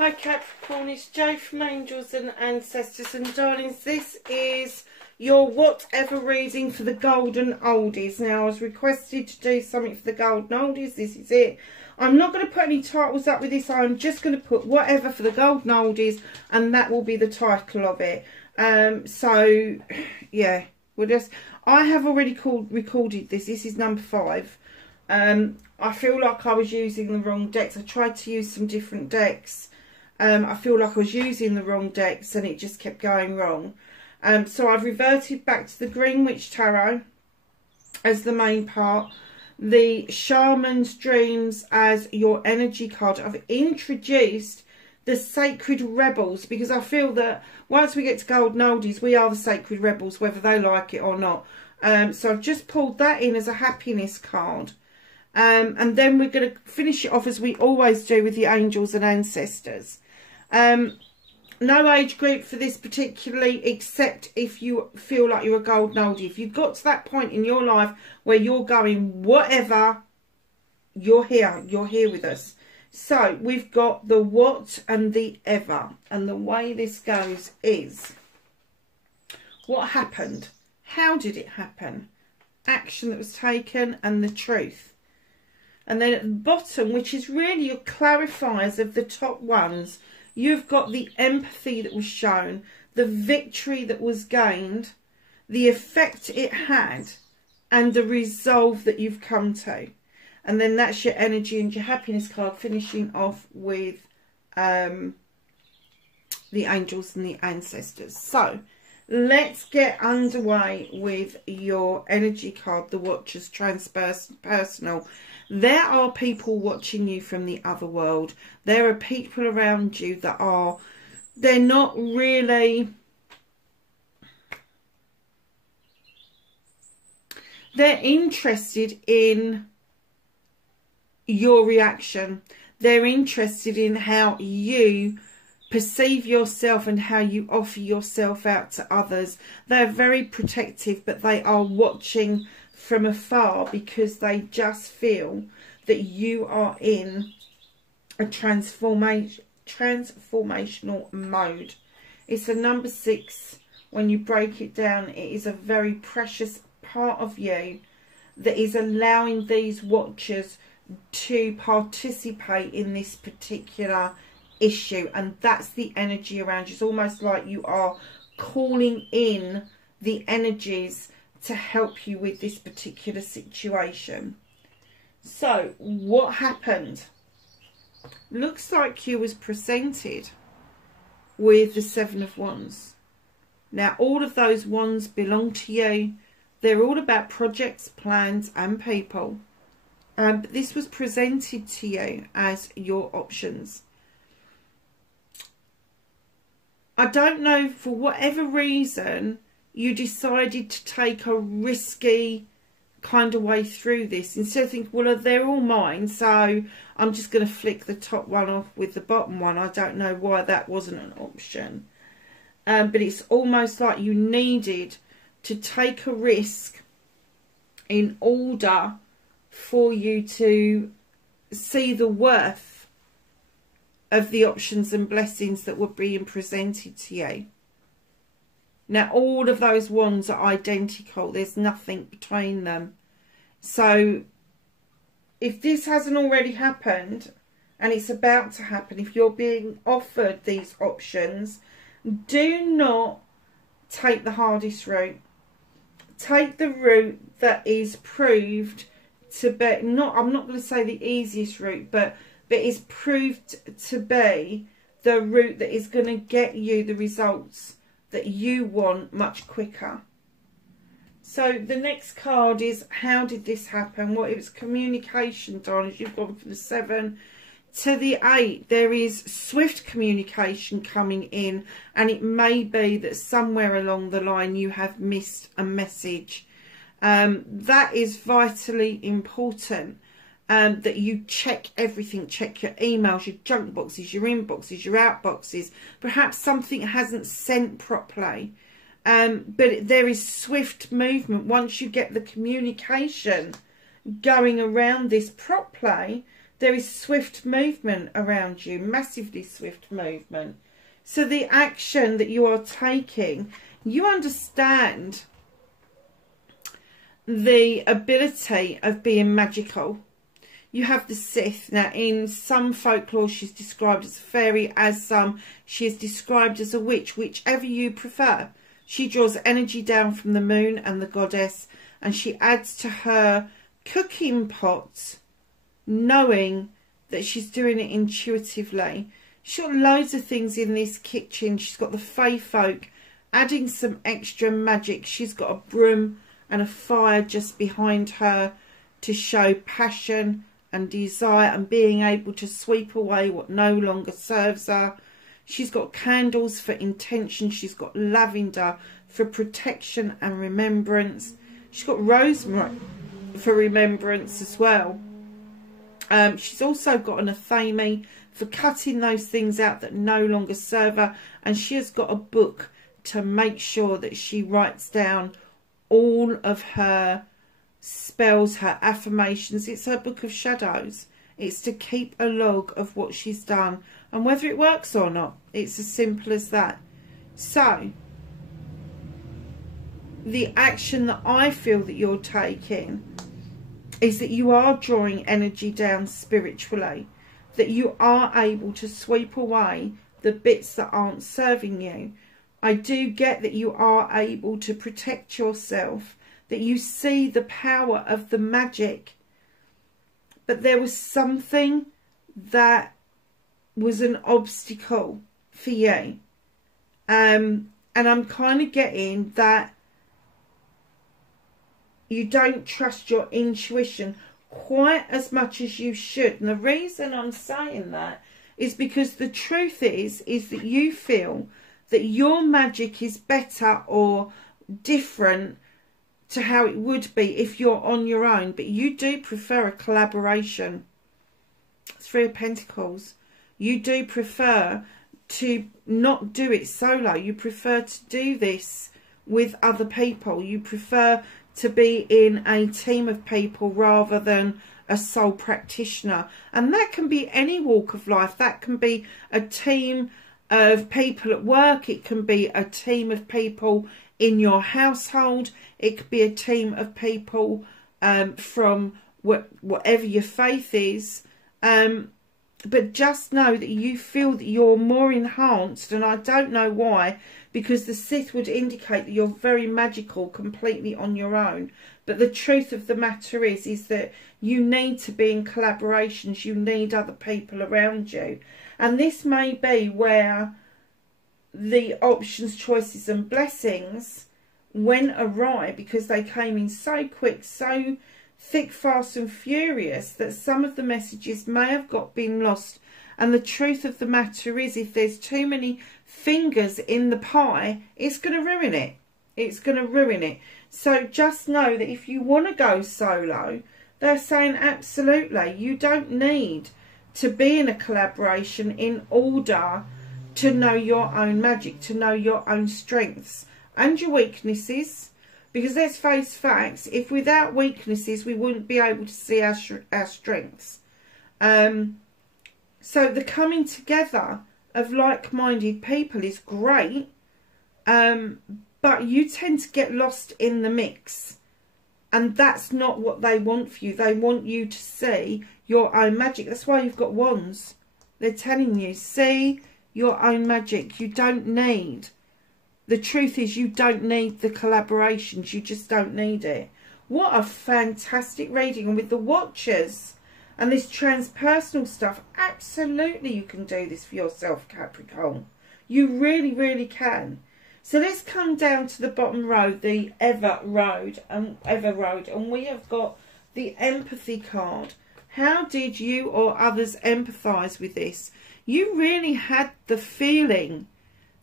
Hi Capricorn, it's Jo from Angels and Ancestors, and darlings, this is your whatever reading for the Golden Oldies. Now, I was requested to do something for the Golden Oldies. This is it. I'm not going to put any titles up with this. I'm just going to put whatever for the Golden Oldies, and that will be the title of it. So yeah, I have already recorded this. This is number 5. I feel like I was using the wrong decks. I tried to use some different decks. I feel like I was using the wrong decks and it just kept going wrong. So I've reverted back to the Green Witch Tarot as the main part. The Shaman's Dreams as your energy card. I've introduced the Sacred Rebels because I feel that once we get to Golden Oldies, we are the Sacred Rebels, whether they like it or not. So I've just pulled that in as a happiness card. And then we're going to finish it off as we always do with the Angels and Ancestors. No age group for this particularly, except if you feel like you're a Golden Oldie. If you've got to that point in your life where you're going, whatever, you're here with us. So we've got the what and the ever. And the way this goes is, what happened? How did it happen? Action that was taken and the truth. And then at the bottom, which is really your clarifiers of the top ones, you've got the empathy that was shown, the victory that was gained, the effect it had, and the resolve that you've come to. And then that's your energy and your happiness card, finishing off with the Angels and the Ancestors. So let's get underway with your energy card, the Watcher's Transpersonal. There are people watching you from the other world. There are people around you that are, they're not really, they're interested in your reaction. They're interested in how you perceive yourself and how you offer yourself out to others. They're very protective, but they are watching from afar because they just feel that you are in a transformational mode. It's a number 6. When you break it down, it is a very precious part of you that is allowing these watchers to participate in this particular issue, and that's the energy around you. It's almost like you are calling in the energies to help you with this particular situation. So what happened? Looks like you was presented with the 7 of Wands. Now all of those wands belong to you. They're all about projects, plans and people. But this was presented to you as your options. I don't know, for whatever reason, you decided to take a risky kind of way through this. Instead of thinking, well, they're all mine, so I'm just going to flick the top one off with the bottom one. I don't know why that wasn't an option. But it's almost like you needed to take a risk in order for you to see the worth of the options and blessings that were being presented to you. Now all of those wands are identical. There's nothing between them. So if this hasn't already happened and it's about to happen, if you're being offered these options, do not take the hardest route. Take the route that is proved to be, I'm not going to say the easiest route, but is proved to be the route that is going to get you the results that you want much quicker. So the next card is, how did this happen? Well, it was communication, darling. You've gone from the 7 to the 8. There is swift communication coming in, and it may be that somewhere along the line you have missed a message. That is vitally important. That you check everything, check your emails, your junk boxes, your inboxes, your outboxes. Perhaps something hasn't sent properly. But there is swift movement. Once you get the communication going around this properly, There is swift movement around you, massively swift movement. So the action that you are taking, you understand the ability of being magical. You have the Sith. Now, in some folklore, she's described as a fairy, as some, she is described as a witch, whichever you prefer. She draws energy down from the moon and the goddess, and she adds to her cooking pot, knowing that she's doing it intuitively. She's got loads of things in this kitchen. She's got the Fae folk adding some extra magic. She's got a broom and a fire just behind her to show passion and desire and being able to sweep away what no longer serves her. She's got candles for intention. She's got lavender for protection and remembrance. She's got rosemary for remembrance as well. She's also got an athame for cutting those things out that no longer serve her. And she has got a book to make sure that she writes down all of her spells, her affirmations. It's her book of shadows. It's to keep a log of what she's done and whether it works or not. It's as simple as that. So the action that I feel that you're taking is that you are drawing energy down spiritually, that you are able to sweep away the bits that aren't serving you. I do get that you are able to protect yourself, that you see the power of the magic, but there was something that was an obstacle for you. And I'm kind of getting that you don't trust your intuition quite as much as you should. And the reason I'm saying that is because the truth is that you feel that your magic is better or different to how it would be if you're on your own, but you do prefer a collaboration. Three of Pentacles. You do prefer to not do it solo. You prefer to do this with other people. You prefer to be in a team of people rather than a sole practitioner. And that can be any walk of life. That can be a team of people at work. It can be a team of people in your household. It could be a team of people from whatever your faith is. But just know that you feel that you're more enhanced, and I don't know why, because the Sith would indicate that you're very magical completely on your own. But the truth of the matter is that you need to be in collaborations. You need other people around you. And this may be where the options, choices and blessings went awry, because they came in so quick, so thick, fast and furious, that some of the messages may have been lost. And the truth of the matter is, if there's too many fingers in the pie, it's going to ruin it. It's going to ruin it. So just know that if you want to go solo, they're saying absolutely, you don't need to be in a collaboration in order to know your own magic, to know your own strengths and your weaknesses. Because let's face facts, if without weaknesses we wouldn't be able to see our strengths. So the coming together of like-minded people is great, but you tend to get lost in the mix. And that's not what they want for you. They want you to see your own magic. That's why you've got wands. They're telling you, see your own magic. You don't need... The truth is, you don't need the collaborations. You just don't need it. What a fantastic reading. And with the Watchers and this transpersonal stuff, absolutely you can do this for yourself, Capricorn. You really, really can. So let's come down to the bottom row, the Ever Road. And we have got the Empathy card. How did you or others empathise with this? You really had the feeling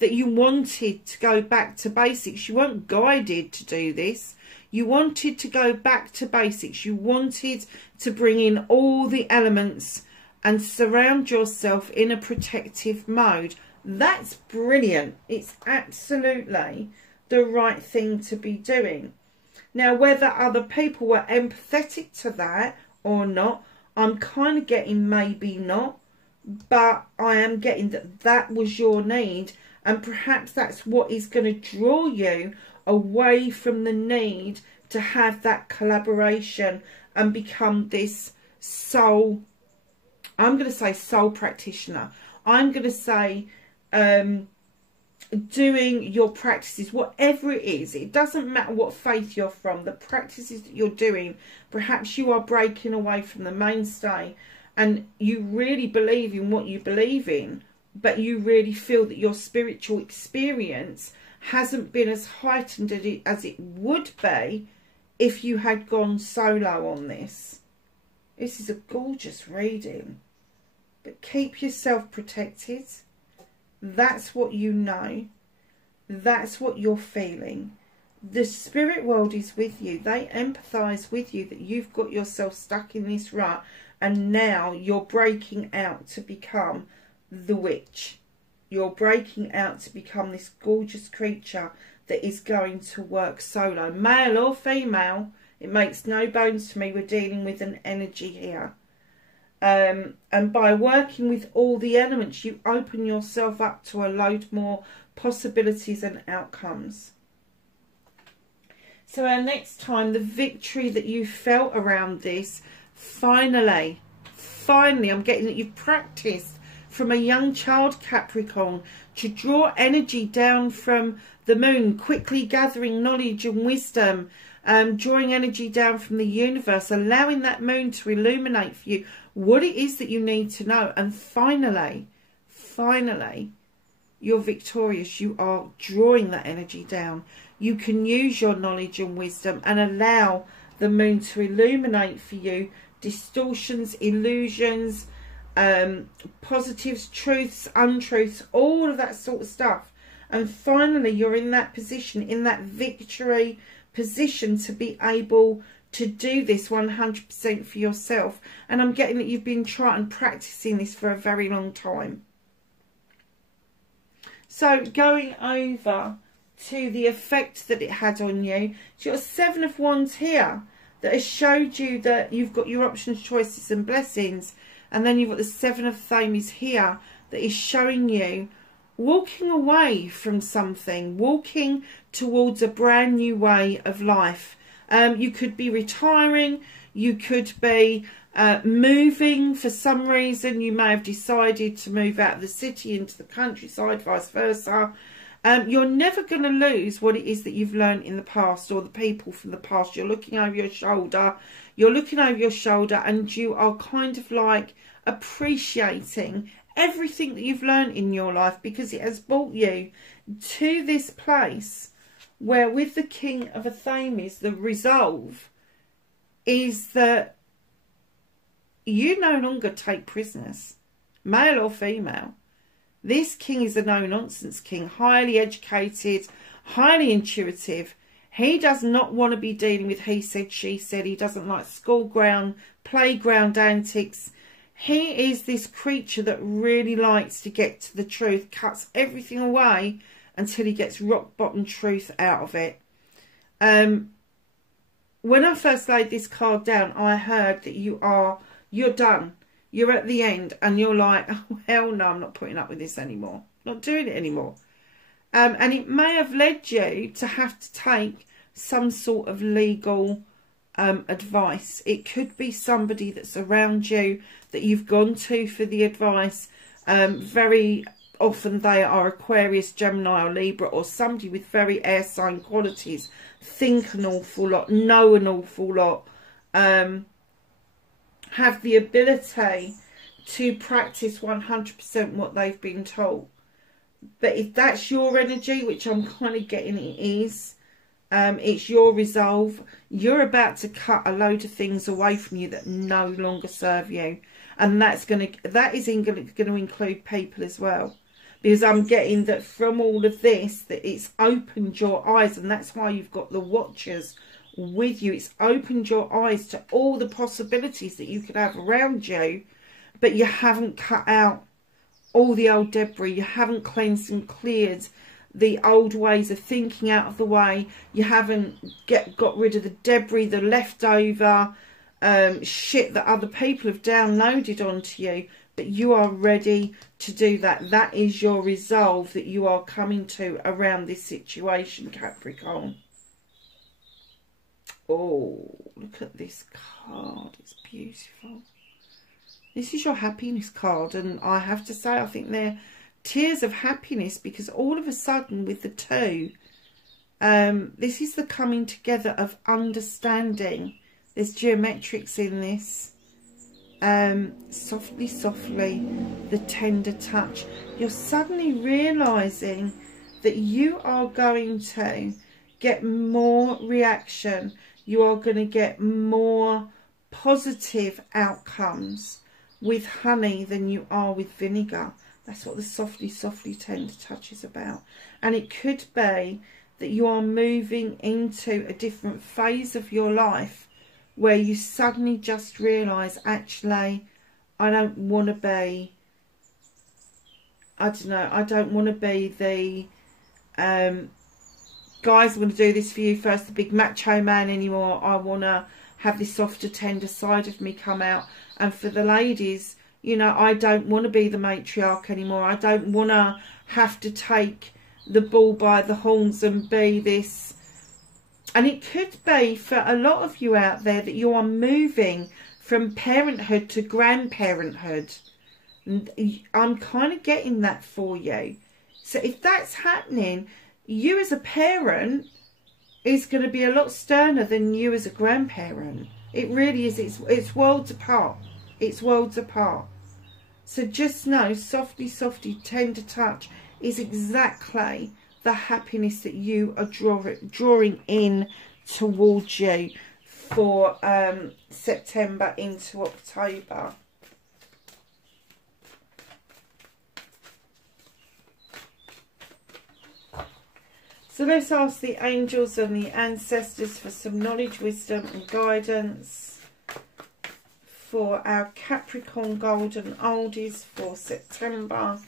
that you wanted to go back to basics. You weren't guided to do this. You wanted to go back to basics. You wanted to bring in all the elements and surround yourself in a protective mode. That's brilliant. It's absolutely the right thing to be doing. Now, whether other people were empathetic to that or not, I'm kind of getting maybe not, but I am getting that that was your need, and perhaps that's what is going to draw you away from the need to have that collaboration and become this soul, I'm going to say soul practitioner. I'm going to say doing your practices, whatever it is. It doesn't matter what faith you're from. The practices that you're doing, perhaps you are breaking away from the mainstay and you really believe in what you believe in, but you really feel that your spiritual experience hasn't been as heightened as it would be if you had gone solo on this. This is a gorgeous reading. But keep yourself protected. That's what you know. That's what you're feeling. The spirit world is with you. They empathise with you that you've got yourself stuck in this rut and now you're breaking out to become the witch. You're breaking out to become this gorgeous creature that is going to work solo. Male or female, it makes no bones to me, we're dealing with an energy here. And by working with all the elements, you open yourself up to a load more possibilities and outcomes. So our next time, the victory that you felt around this, finally, I'm getting that you've practiced from a young child, Capricorn, to draw energy down from the moon, quickly gathering knowledge and wisdom, drawing energy down from the universe, allowing that moon to illuminate for you what it is that you need to know. And finally, you're victorious. You are drawing that energy down. You can use your knowledge and wisdom and allow the moon to illuminate for you distortions, illusions, positives, truths, untruths, all of that sort of stuff. And finally, you're in that position, in that victory position to be able to do this 100% for yourself. And I'm getting that you've been trying and practicing this for a very long time. So going over to the effect that it had on you, so you've got 7 of Wands here that has showed you that you've got your options, choices and blessings. And then you've got the 7 of Thames here that is showing you walking away from something, walking towards a brand new way of life. You could be retiring, you could be moving for some reason. You may have decided to move out of the city into the countryside, vice versa. You're never going to lose what it is that you've learned in the past or the people from the past. You're looking over your shoulder. You're looking over your shoulder and you are kind of like appreciating everything that you've learned in your life, because it has brought you to this place where with the King of Thames, the resolve is that you no longer take prisoners, male or female. This king is a no-nonsense king, highly educated, highly intuitive. He does not want to be dealing with he said, she said. He doesn't like school ground, playground antics. He is this creature that really likes to get to the truth, cuts everything away until he gets rock bottom truth out of it. When I first laid this card down, I heard that you're done. You're at the end and you're like, oh, hell no, I'm not putting up with this anymore. Not doing it anymore. And it may have led you to have to take some sort of legal advice. It could be somebody that's around you that you've gone to for the advice. Very often they are Aquarius, Gemini or Libra, or somebody with very air sign qualities. Think an awful lot, know an awful lot, have the ability to practice 100% what they've been told. But if that's your energy, which I'm kind of getting it is, it's your resolve. You're about to cut a load of things away from you that no longer serve you, and that is going to include people as well, because I'm getting that from all of this that it's opened your eyes, and that's why you've got the Watchers with you. It's opened your eyes to all the possibilities that you could have around you, but you haven't cut out all the old debris. You haven't cleansed and cleared the old ways of thinking out of the way. You haven't got rid of the debris, the leftover shit that other people have downloaded onto you, but you are ready to do that. That is your resolve that you are coming to around this situation, Capricorn. Oh, look at this card. It's beautiful. This is your happiness card, and I have to say, I think they're tears of happiness, because all of a sudden with the 2, this is the coming together of understanding. There's geometrics in this. Softly, softly, the tender touch. You're suddenly realising that you are going to get more reaction. You are going to get more positive outcomes with honey than you are with vinegar. That's what the softly, softly, tender touch is about. And it could be that you are moving into a different phase of your life where you suddenly just realise, actually, I don't want to be, I don't know, I don't want to be the guys, I'm going to do this for you first, the big macho man anymore. I want to have this softer, tender side of me come out. And for the ladies, you know, I don't want to be the matriarch anymore. I don't want to have to take the bull by the horns and be this. And it could be for a lot of you out there that you are moving from parenthood to grandparenthood. And I'm kind of getting that for you. So if that's happening, you as a parent is going to be a lot sterner than you as a grandparent. It really is. It's worlds apart. It's worlds apart. So just know, softly, softly, tender touch is exactly the happiness that you are drawing in towards you for September into October. So let's ask the angels and the ancestors for some knowledge, wisdom and guidance for our Capricorn Golden Oldies for September.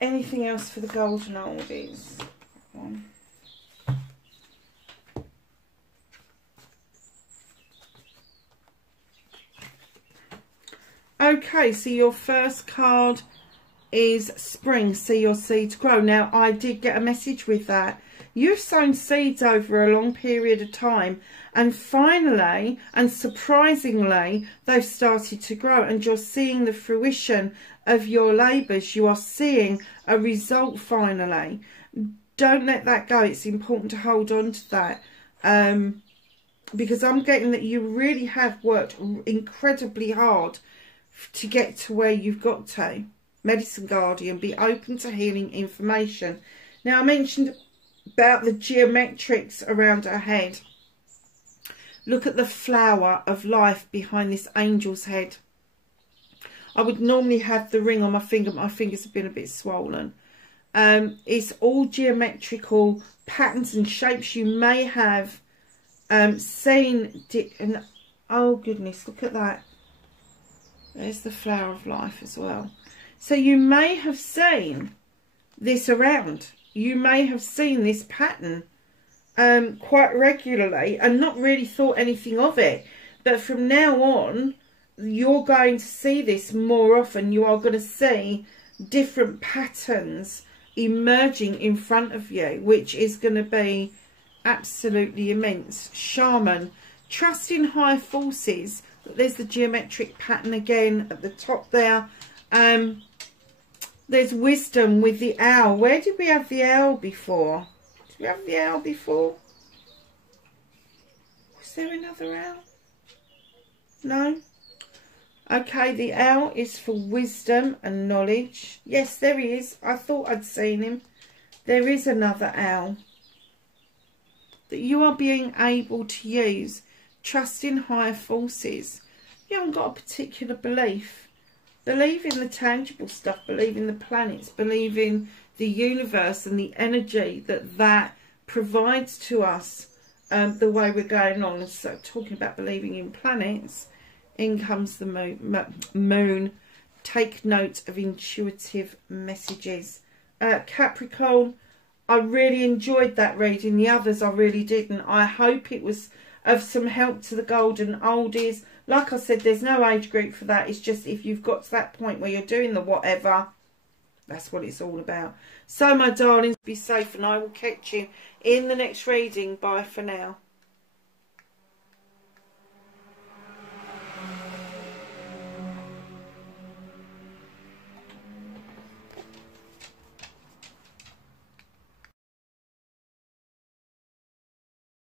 Anything else for the Golden Oldies? Okay, so your first card is spring, see your seeds grow. Now, I did get a message with that. You've sown seeds over a long period of time, and finally, and surprisingly, they've started to grow, and you're seeing the fruition of your labours. You are seeing a result finally. Don't let that go. It's important to hold on to that. Because I'm getting that you really have worked incredibly hard to get to where you've got to. Medicine Guardian, be open to healing information. Now, I mentioned about the geometrics around her head. Look at the flower of life behind this angel's head. I would normally have the ring on my finger, but my fingers have been a bit swollen. It's all geometrical patterns and shapes. You may have seen, and oh goodness, look at that. There's the flower of life as well. So you may have seen this around. You may have seen this pattern quite regularly and not really thought anything of it. But from now on, you're going to see this more often. You are going to see different patterns emerging in front of you, which is going to be absolutely immense. Shaman, trust in higher forces. There's the geometric pattern again at the top there. There's wisdom with the owl. Where did we have the owl before? Did we have the owl before? Was there another owl? No? Okay, the owl is for wisdom and knowledge. Yes, there he is. I thought I'd seen him. There is another owl that you are being able to use. Trust in higher forces. You haven't got a particular belief. Believe in the tangible stuff. Believe in the planets. Believe in the universe and the energy that provides to us the way we're going on. And so talking about believing in planets, In comes the moon. Take note of intuitive messages. Capricorn, I really enjoyed that reading. The others I really didn't. I hope it was of some help to the golden oldies. Like I said, there's no age group for that. It's just if you've got to that point where you're doing the whatever, that's what it's all about. So, my darlings, be safe, and I will catch you in the next reading. Bye for now.